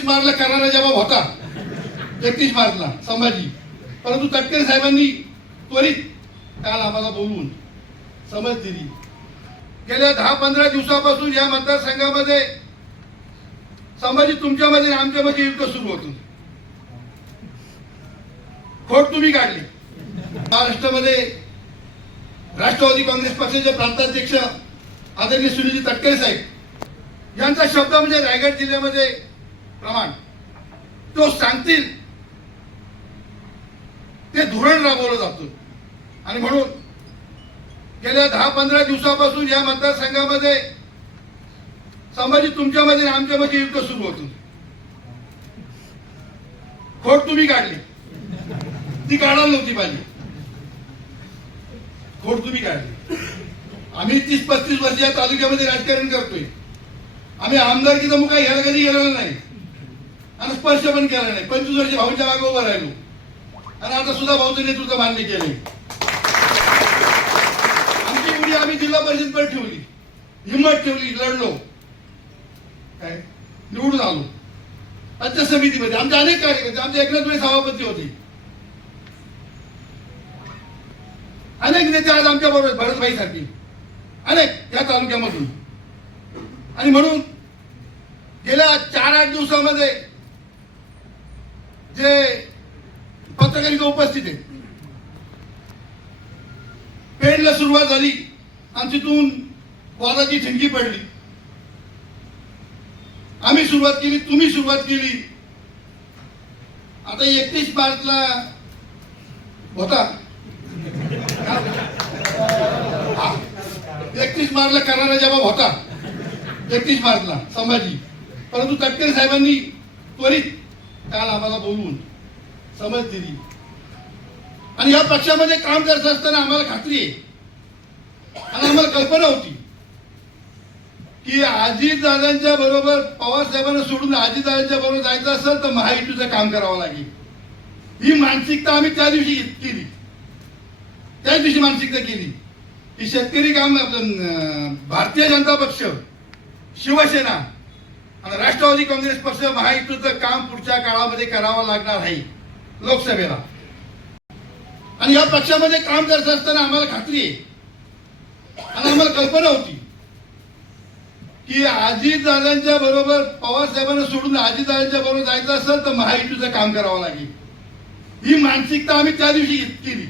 एकतीस मार्चला करणारा जबाब होता. एकतीस मार्चला संभाजी. परंतु तटकरे साहेबांनी त्वरित काल आम्हाला बोलवून समज दिली. गेल्या दहा पंधरा दिवसापासून या मतदारसंघामध्ये संभाजी तुमच्यामध्ये आणि आमच्यामध्ये युद्ध सुरू होतं. खोट तुम्ही काढली. महाराष्ट्रामध्ये राष्ट्रवादी काँग्रेस पक्षाचे प्रांताध्यक्ष आदरणीय सुनील तटकरे साहेब. यांचा शब्द म्हणजे रायगड जिल्ह्यामध्ये प्रमाण. तो सांगतील. ते धोरण राबवलं जातं. आणि म्हणून गेल्या दहा पंधरा दिवसापासून या मतदारसंघामध्ये संभाजी तुमच्यामध्ये आणि आमच्यामध्ये युद्ध सुरू होतं. खोट तुम्ही काढली. ती काढायला नव्हती पाहिजे. खोट तुम्ही काढली. आम्ही तीस पस्तीस वर्ष या तालुक्यामध्ये राजकारण करतोय. आम्ही आमदारकीचा मुका घ्यायला कधी गेलेला नाही. आणि स्पर्श पण केला नाही. पंचवीस वर्ष भाऊच्या मागे उभं राहिलो. आणि आता सुद्धा भाऊचं नेतृत्व मान्य केले आमची मुली आम्ही जिल्हा परिषद पण ठेवली. हिंमत ठेवली लढलो. काय? निवडून आलो. पंचायत समितीमध्ये. आमचे अनेक कार्यकर्ते आमचे एकनाथ सभापती होते. अनेक नेते आज आमच्या बरोबर भरतभाई सारखी. अनेक या तालुक्यामधून. आणि म्हणून गेल्या चार आठ दिवसामध्ये जे पत्रकार उपस्थित आहेत पेडला सुरुवात झाली. आणि तिथून वादाची ठिणगी पडली. आम्ही सुरुवात केली तुम्ही सुरुवात केली. आता एकतीस मार्चला होता. एकतीस मार्चला करणारा जबाब होता. एकतीस मार्चला संभाजी. परंतु तटकरे साहेबांनी त्वरित काल आम्हाला बोलून समज दिली. आणि या पक्षामध्ये काम करत असताना आम्हाला खात्री आहे. आणि आम्हाला कल्पना होती की आजीदादांच्या बरोबर पवार साहेबांना सोडून आजीदादांच्या बरोबर जायचं असेल तर महायुतीचं काम करावं लागेल. ही मानसिकता आम्ही त्या दिवशी केली. त्याच दिवशी मानसिकता केली. की शेतकरी काम आपलं भारतीय जनता पक्ष शिवसेना राष्ट्रवादी काँग्रेस पक्ष महायुतीचं काम पुढच्या काळामध्ये करावं लागणार आहे लोकसभेला. आणि या पक्षामध्ये काम करत असताना आम्हाला खात्री आहे. आणि आम्हाला कल्पना होती की अजितदादांच्या बरोबर पवार साहेबांना सोडून अजितदादांच्या बरोबर जायचं असेल तर महायुतीचं काम करावं लागेल. ही मानसिकता आम्ही त्या दिवशी केली.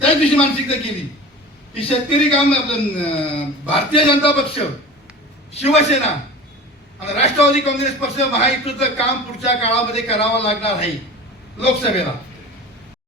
त्याच दिवशी मानसिकता केली. की शेतकरी काम आपलं भारतीय जनता पक्ष शिवसेना आणि राष्ट्रवादी काँग्रेस पक्ष महायुतीचं काम पुढच्या काळामध्ये करावं लागणार आहे लोकसभेला.